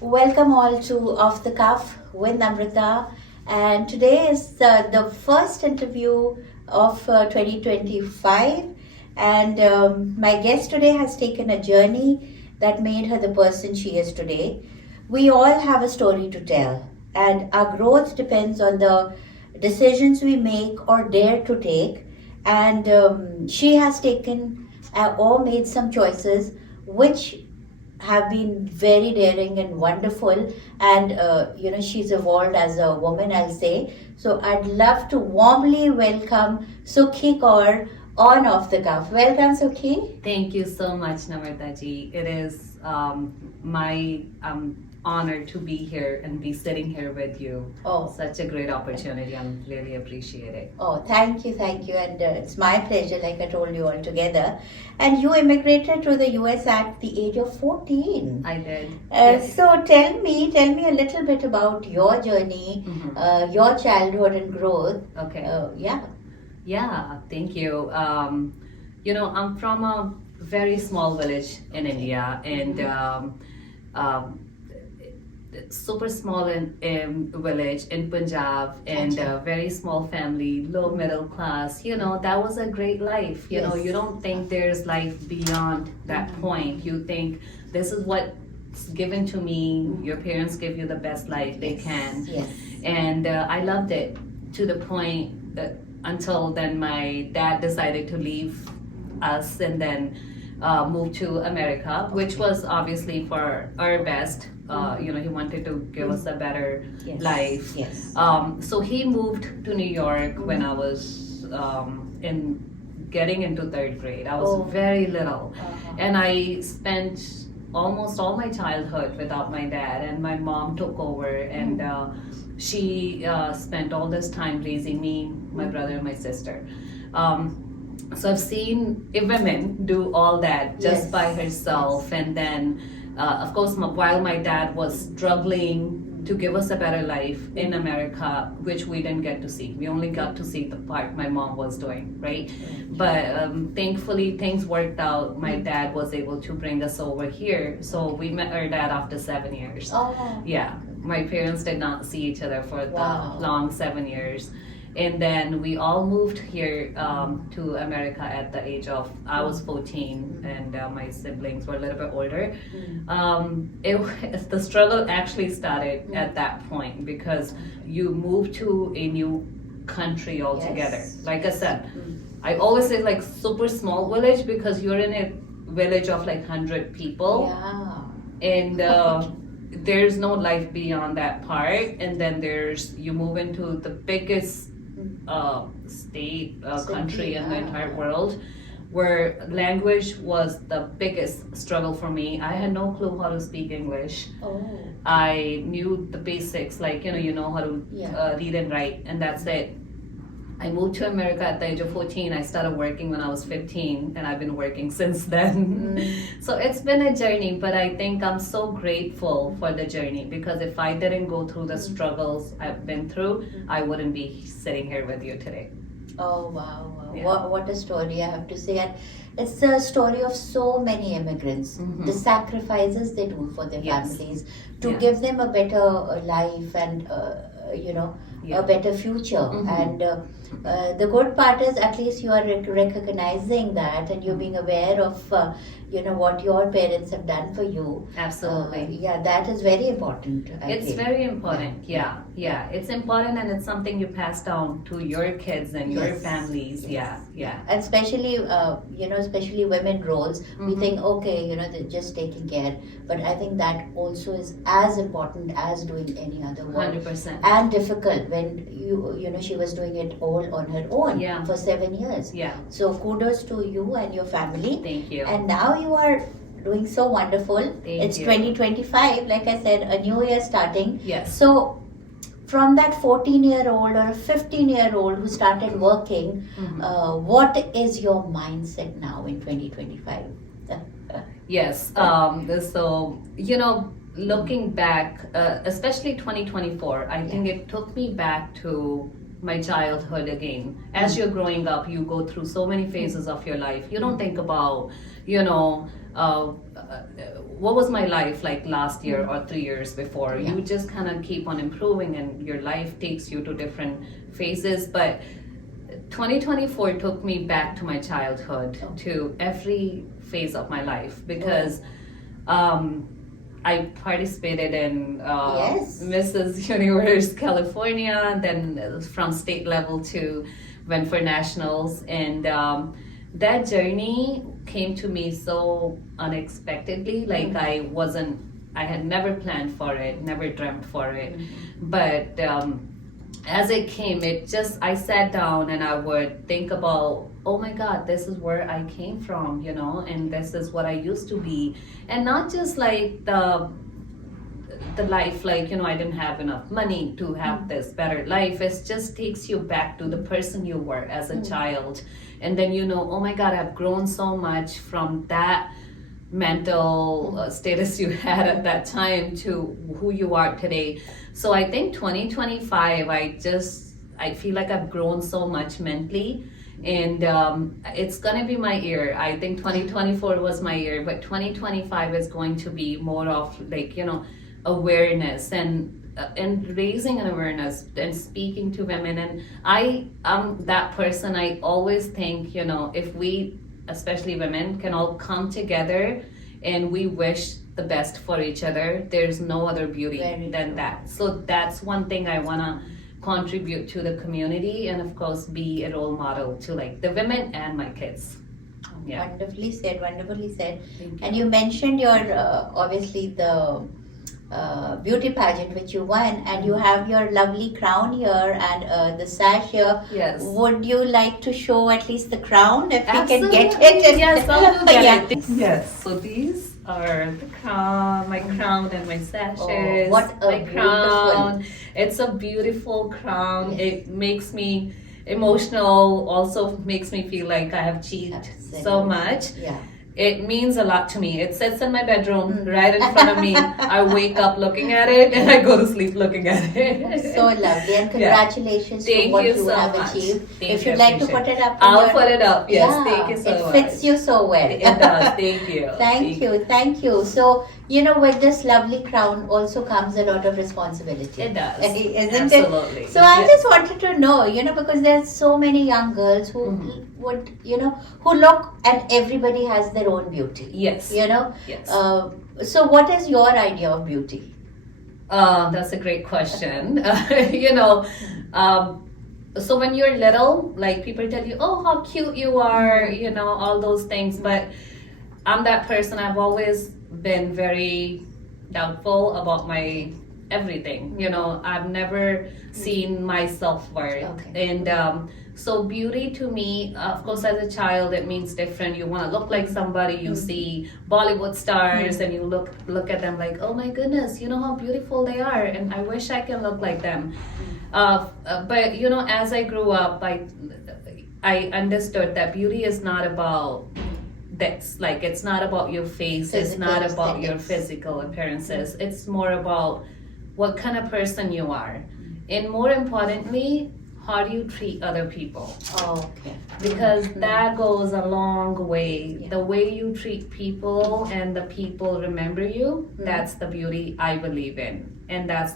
Welcome all to Off the Cuff with Namrita. And today is the first interview of 2025. And my guest today has taken a journey that made her the person she is today. We all have a story to tell, and our growth depends on the decisions we make or dare to take. And she has taken or made some choices which have been very daring and wonderful, and she's evolved as a woman, I'll say. So I'd love to warmly welcome Sukhi Kaur on Off the Cuff. Welcome, Sukhi. Thank you so much, Namrita ji. It is my honor to be here and be sitting here with you. Oh, Such a great opportunity. I really appreciate it. oh, thank you, and it's my pleasure, like I told you all together. And you immigrated to the US at the age of 14. I did. So tell me a little bit about your journey, your childhood and growth. Okay. Yeah. Yeah, thank you. I'm from a very small village in India, and super small village in Punjab, and a very small family, low middle class. That was a great life. You don't think there's life beyond that point. You think this is what's given to me. Your parents give you the best life they can. Yes. And I loved it to the point that until then my dad decided to leave us and then moved to America, which was obviously for our best. He wanted to give us a better life. Yes. So he moved to New York when I was getting into third grade. I was very little, and I spent almost all my childhood without my dad, and my mom took over, and she spent all this time raising me, my brother, and my sister. So I've seen women do all that just by herself, and then of course while my dad was struggling to give us a better life in America, which we didn't get to see. We only got to see the part my mom was doing, right? But thankfully things worked out. My dad was able to bring us over here, so we met our dad after 7 years. Yeah, my parents did not see each other for the long 7 years. And then we all moved here to America at the age of, I was 14, and my siblings were a little bit older. The struggle actually started at that point, because you move to a new country altogether. Like I said, I always say like super small village, because you're in a village of like 100 people. And there's no life beyond that part. And then you move into the biggest country in the entire world, where language was the biggest struggle for me. I had no clue how to speak English. I knew the basics, like you know how to read and write, and that's it. I moved to America at the age of 14. I started working when I was 15, and I've been working since then. So it's been a journey, but I think I'm so grateful for the journey, because if I didn't go through the struggles I've been through, I wouldn't be sitting here with you today. Oh, wow. Yeah. What a story, I have to say. And it's the story of so many immigrants, the sacrifices they do for their families to give them a better life and, a better future. And the good part is, at least you are recognizing that, and you're being aware of what your parents have done for you. Absolutely. That is very important. It's very important. Yeah. It's important, and it's something you pass down to your kids and your families. Yeah. And especially women roles, we think, okay, they're just taking care, but I think that also is as important as doing any other work. 100%. And difficult when she was doing it all on her own for 7 years. So kudos to you and your family. Thank you. And now you are doing so wonderful. It's 2025, like I said, a new year starting. Yes. So from that 14-year-old or a 15-year-old who started working, what is your mindset now in 2025? Yes. So, looking back, especially 2024, I think it took me back to my childhood again. As you're growing up, you go through so many phases of your life. You don't think about, what was my life like last year or 3 years before. You just kind of keep on improving, and your life takes you to different phases. But 2024 took me back to my childhood, to every phase of my life, because I participated in Mrs. Universe California, and then from state level to went for nationals, and that journey came to me so unexpectedly. Like I had never planned for it, never dreamt for it, but as it came, I sat down and I would think about, oh my God, this is where I came from, and this is what I used to be. And not just like the life, like, I didn't have enough money to have this better life. It just takes you back to the person you were as a child. And then, oh my God, I've grown so much from that mental status you had at that time to who you are today. So I think 2025, I feel like I've grown so much mentally, and it's gonna be my year. I think 2024 was my year, but 2025 is going to be more of like, awareness and raising an awareness and speaking to women. And I am that person. I always think, if we, especially women, can all come together and we wish the best for each other, there's no other beauty than that. So that's one thing I want to contribute to the community, and of course be a role model to like the women and my kids. Wonderfully said. And you mentioned your obviously the beauty pageant which you won, and you have your lovely crown here and the sash here. Yes. Would you like to show at least the crown if Absolutely. we can get it? Yes, I'll get it. Yes. So these are the crown, my crown and my sashes. Oh, what a my crown. It's a beautiful crown. Yes. It makes me emotional, also makes me feel like I have achieved so much. Yeah. It means a lot to me. It sits in my bedroom right in front of me. I wake up looking at it and I go to sleep looking at it. So lovely, and congratulations to what you have achieved. If you'd like to put it up, I'll put it up. Yes, thank you so much. It fits you so well. It does. Thank you. Thank you. So, with this lovely crown also comes a lot of responsibility. It does. Isn't Absolutely. it? So I just wanted to know, because there's so many young girls who would, who look, and everybody has their own beauty. Yes. Yes. So what is your idea of beauty? That's a great question. So when you're little, like people tell you, oh, how cute you are, all those things. But I'm that person. I've always been very doubtful about my everything. I've never seen my self-worth. Okay. And so beauty to me, of course, as a child, it means different. You want to look like somebody. You see Bollywood stars and you look at them like, oh my goodness, how beautiful they are. And I wish I can look like them. But, as I grew up, I understood that beauty is not about this. Like, it's not about your face. It's not about your physical appearances. It's more about what kind of person you are. And more importantly, how do you treat other people? Okay. Because that goes a long way. Yeah. The way you treat people and the people remember you, that's the beauty I believe in. And that's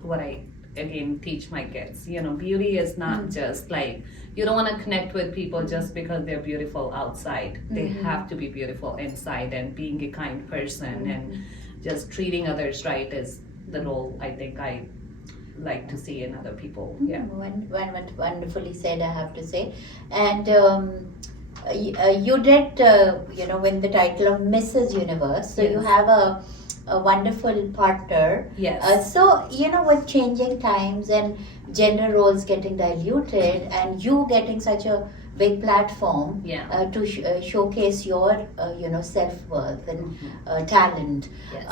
what I, again, teach my kids. Beauty is not just like, you don't want to connect with people just because they're beautiful outside. They have to be beautiful inside, and being a kind person and just treating others right is the role I think I like to see in other people. Yeah. Wonderfully said, I have to say. And you did, win the title of Mrs. Universe. So you have a wonderful partner. Yes. So, with changing times and gender roles getting diluted, and you getting such a big platform to showcase your, self-worth and talent. Yes.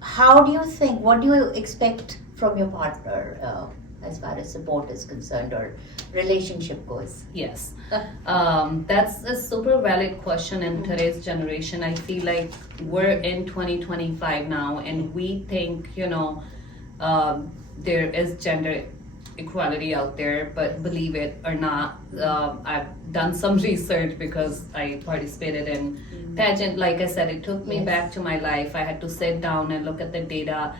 How do you think, what do you expect from your partner as far as support is concerned or relationship goes? Yes. That's a super valid question in today's generation. I feel like we're in 2025 now, and we think, there is gender equality out there, but believe it or not, I've done some research because I participated in Pageant. Like I said, it took me back to my life. I had to sit down and look at the data.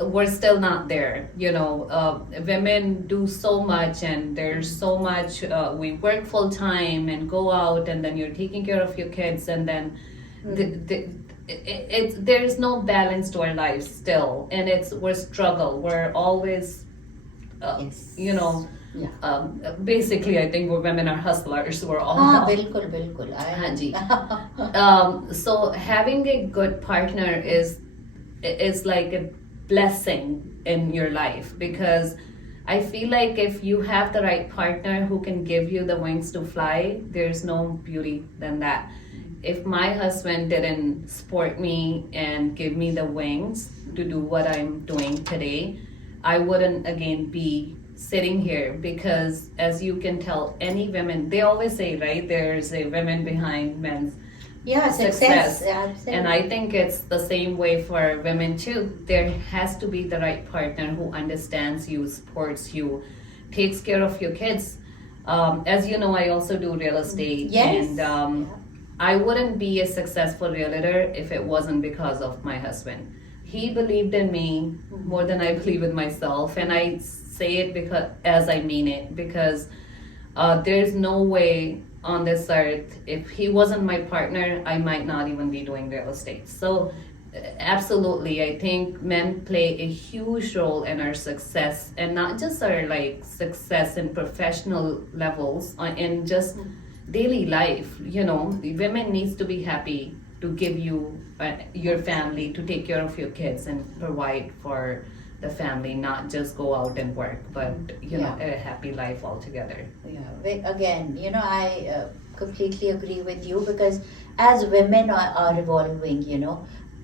We're still not there. Women do so much, and there's so much. We work full time and go out, and then you're taking care of your kids, and then there's no balance to our lives still, and we're struggle. We're always, basically, I think women are hustlers. We're all. बिल्कुल. So having a good partner is like a blessing in your life, because I feel like if you have the right partner who can give you the wings to fly, there's no beauty than that. If my husband didn't support me and give me the wings to do what I'm doing today, I wouldn't again be sitting here, because as you can tell, any women, they always say, right, there's a women behind men's success. And I think it's the same way for women too. There has to be the right partner who understands you, supports you, takes care of your kids. As you know, I also do real estate, and I wouldn't be a successful realtor if it wasn't because of my husband. He believed in me more than I believe in myself, and I say it as I mean it, because there's no way on this earth, if he wasn't my partner, I might not even be doing real estate. So absolutely, I think men play a huge role in our success, and not just our success in professional levels, in just daily life. Women needs to be happy to give you your family, to take care of your kids and provide for the family, not just go out and work, but a happy life altogether. Again, I completely agree with you, because as women are evolving,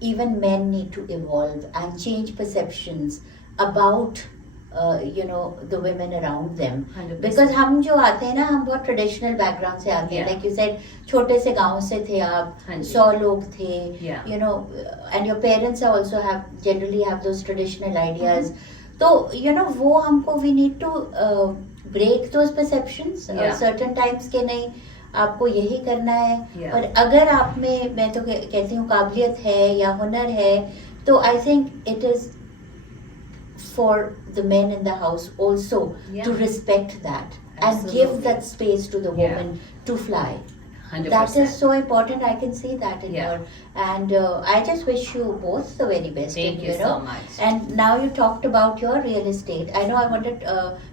even men need to evolve and change perceptions about the women around them. 100%. Because हम जो आते हैं ना, हम बहुत traditional background से आते हैं, like you said, छोटे से गांव से थे आप, 100 लोग थे, and your parents also generally have those traditional ideas. So वो हमको we need to break those perceptions certain times के नहीं, आपको यही करना है. पर अगर आप में, मैं तो कहती हूँ, काबिलियत है या हुनर है, तो I think it is for the men in the house also to respect that. Absolutely. And give that space to the woman to fly. 100%. That is so important. I can see that in her. And I just wish you both the very best. Thank you so much. And now you talked about your real estate. I know I wanted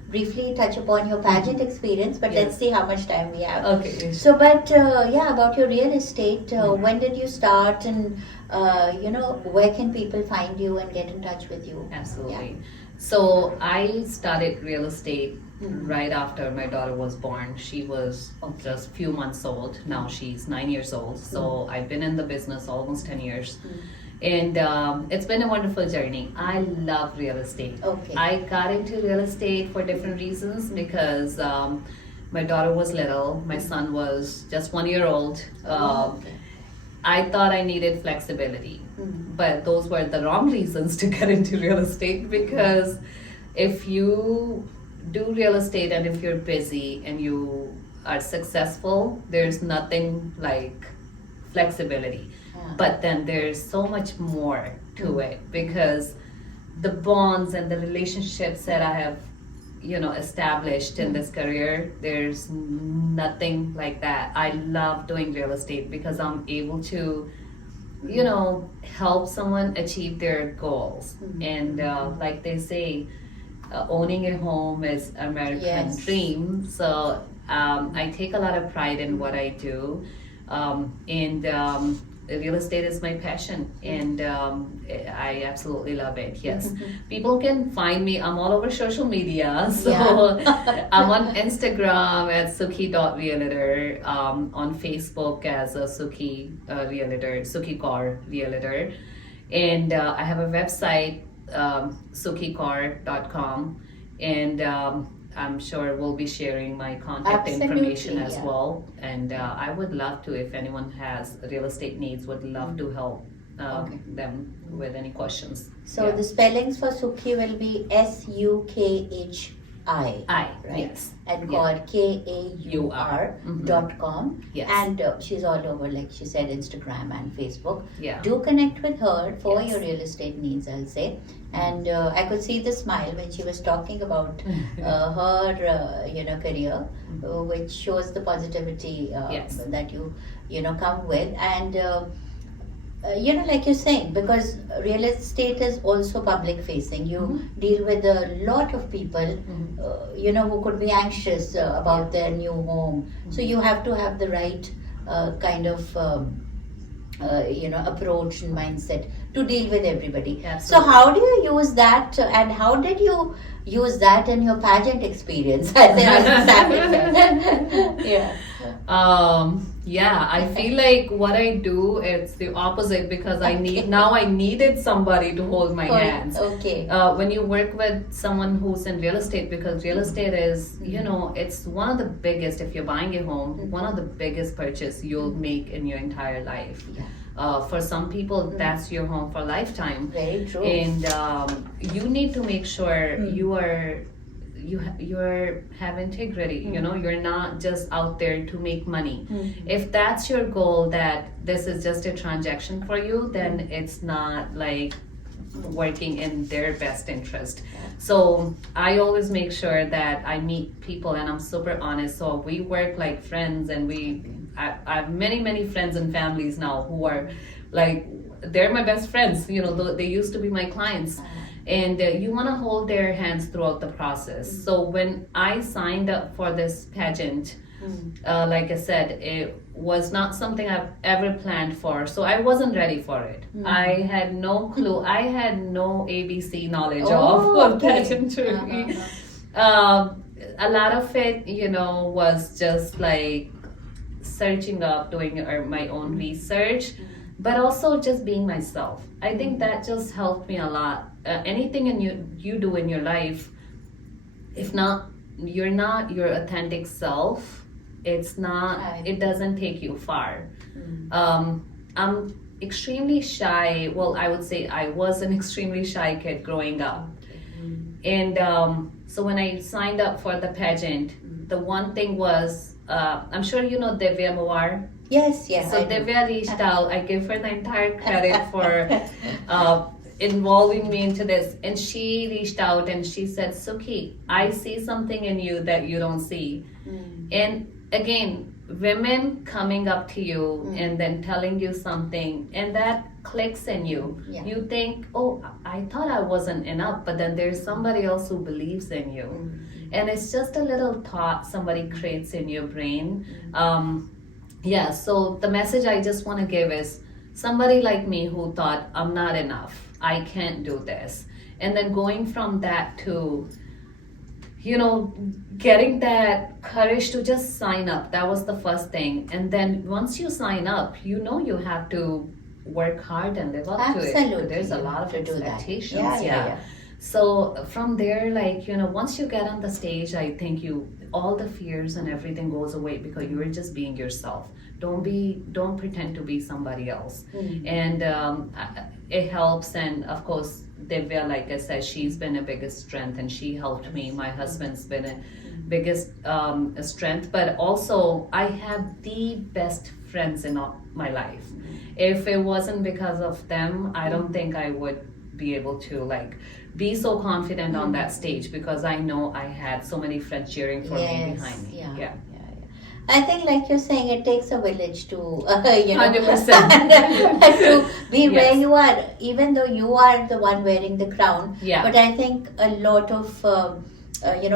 briefly touch upon your pageant experience, but let's see how much time we have. Okay. So, but about your real estate, when did you start, and where can people find you and get in touch with you? Absolutely. So I started real estate right after my daughter was born. She was just a few months old. Now she's 9 years old. So I've been in the business almost 10 years. And it's been a wonderful journey. I love real estate. I got into real estate for different reasons, because my daughter was little. My son was just 1 year old. I thought I needed flexibility, but those were the wrong reasons to get into real estate, because if you do real estate and if you're busy and you are successful, there's nothing like flexibility. But then there's so much more to it, because the bonds and the relationships that I have established in this career, there's nothing like that. I love doing real estate because I'm able to help someone achieve their goals. And like they say, owning a home is American dream. So I take a lot of pride in what I do, and real estate is my passion, and I absolutely love it. Yes. People can find me. I'm all over social media. So I'm on Instagram at Sukhi.realtor, on Facebook as a Sukhi Realtor, Sukhi Kaur Realtor. And I have a website, SukhiKaur.com. And I'm sure we'll be sharing my contact information as well. And I would love to, if anyone has real estate needs, would love to help them with any questions. So the spellings for Sukhi will be Sukhi. Right? Yes. And Kaur, KAUR.com. Yes. And she's all over, like she said, Instagram and Facebook. Yeah. Do connect with her for your real estate needs, I'll say. And I could see the smile when she was talking about her, career, which shows the positivity that you come with. And like you're saying, because real estate is also public facing. You deal with a lot of people, who could be anxious about their new home. So you have to have the right kind of, approach and mindset to deal with everybody. Absolutely. So how do you use that, and how did you use that in your pageant experience? I feel like what I do, it's the opposite, because I needed somebody to hold my hands. Okay. When you work with someone who's in real estate, because real estate is, it's one of the biggest, if you're buying a home, one of the biggest purchase you'll make in your entire life. Yeah. For some people, that's your home for a lifetime. Very true. And you need to make sure you have integrity. You're not just out there to make money. If that's your goal, that this is just a transaction for you, then it's not like working in their best interest. So I always make sure that I meet people and I'm super honest. So we work like friends, and I have many friends and families now who are like, they're my best friends. They used to be my clients. And you want to hold their hands throughout the process. So when I signed up for this pageant, like I said, it was not something I've ever planned for. So I wasn't ready for it. I had no clue. I had no ABC knowledge of pageantry. A lot of it, was just like searching up, doing my own research, but also just being myself. I think that just helped me a lot. Anything you do in your life, if you're not your authentic self, it doesn't take you far. I'm extremely shy. Well, I would say I was an extremely shy kid growing up. And so when I signed up for the pageant, the one thing was, I'm sure you know Divya Mawar. Yes. So Divya reached out. I give her the entire credit for involving me into this. And she reached out and she said, Sukhi, I see something in you that you don't see. And again, women coming up to you and then telling you something, and that clicks in you. You think, oh, I thought I wasn't enough, but then there's somebody else who believes in you. And it's just a little thought somebody creates in your brain. So the message I just want to give is, somebody like me who thought I'm not enough, I can't do this, and then going from that to getting that courage to just sign up. That was the first thing. And then once you sign up, you have to work hard and live up to it. There's a lot of expectations. Yeah. So from there, once you get on the stage, I think all the fears and everything goes away, because you're just being yourself. Don't pretend to be somebody else. And it helps. And of course, Divya, like I said, she's been a biggest strength, and she helped me. My husband's been a biggest strength, but also I have the best friends in my life. If it wasn't because of them, I don't think I would be able to be so confident on that stage, because I know I had so many friends cheering for me behind me. Yeah. I think, like you're saying, it takes a village to, 100%. to be where you are, even though you are the one wearing the crown. But I think a lot of,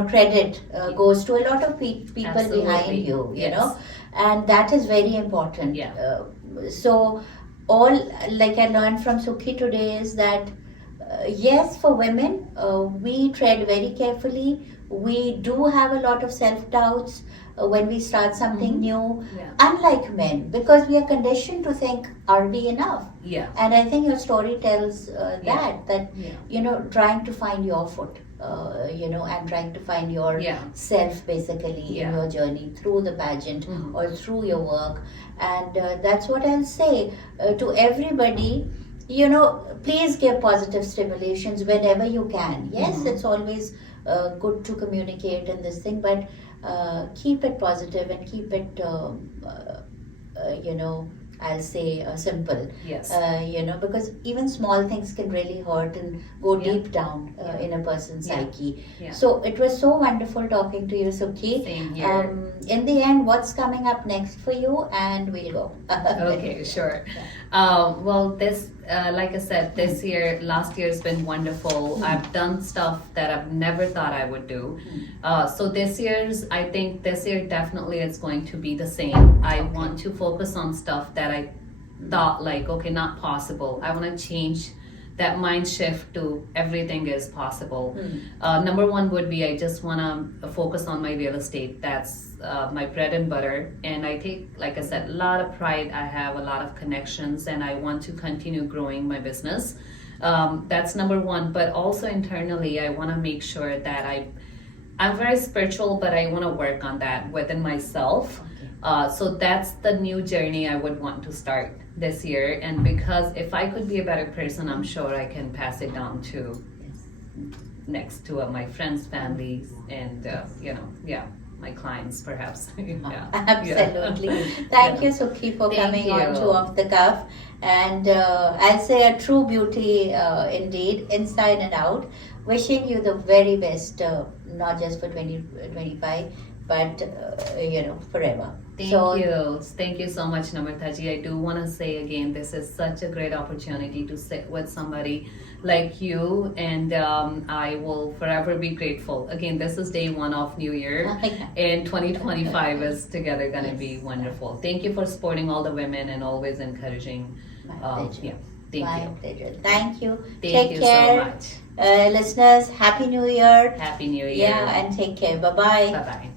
credit goes to a lot of people Absolutely. behind you, and that is very important. So all, like I learned from Sukhi today, is that, yes, for women, we tread very carefully. We do have a lot of self-doubts when we start something new, unlike men, because we are conditioned to think, are we enough? And I think your story tells that trying to find your foot, and trying to find your self basically in your journey through the pageant or through your work. And that's what I'll say to everybody. please give positive stimulations whenever you can. Yes, Mhm. it's always good to communicate in this thing, but keep it positive and keep it, I'll say simple. Yes. Because even small things can really hurt and go Yeah. deep down Yeah. in a person's Yeah. psyche. Yeah. So it was so wonderful talking to you, Sukhi. Same here. In the end, what's coming up next for you? And we'll go. Okay, sure. Well, like I said, last year has been wonderful. I've done stuff that I've never thought I would do. So I think this year definitely is going to be the same. I want to focus on stuff that I thought okay, not possible. I want to change that mind shift to everything is possible. Number one would be I just want to focus on my real estate. That's my bread and butter. And I take, like I said, a lot of pride. I have a lot of connections and I want to continue growing my business. That's number one. But also internally, I want to make sure that I'm very spiritual, but I want to work on that within myself. So that's the new journey I would want to start this year. And because if I could be a better person, I'm sure I can pass it down to next to my friends, families, and my clients perhaps. Yeah. Absolutely. Yeah. Thank you, Sukhi, for Thank coming on you. to Off the Cuff. And I'll say a true beauty indeed, inside and out. Wishing you the very best, not just for 2025, but forever. Thank you so much, Namrita ji. I do want to say again, this is such a great opportunity to sit with somebody like you, and I will forever be grateful. Again, this is day one of New Year, and 2025 is together going to be wonderful. Thank you for supporting all the women and always encouraging. My pleasure. Yeah, thank My you. pleasure. Thank you. Thank Take you care. so much. Listeners, Happy New Year. Happy New Year. Yeah, and take care. Bye-bye. Bye bye.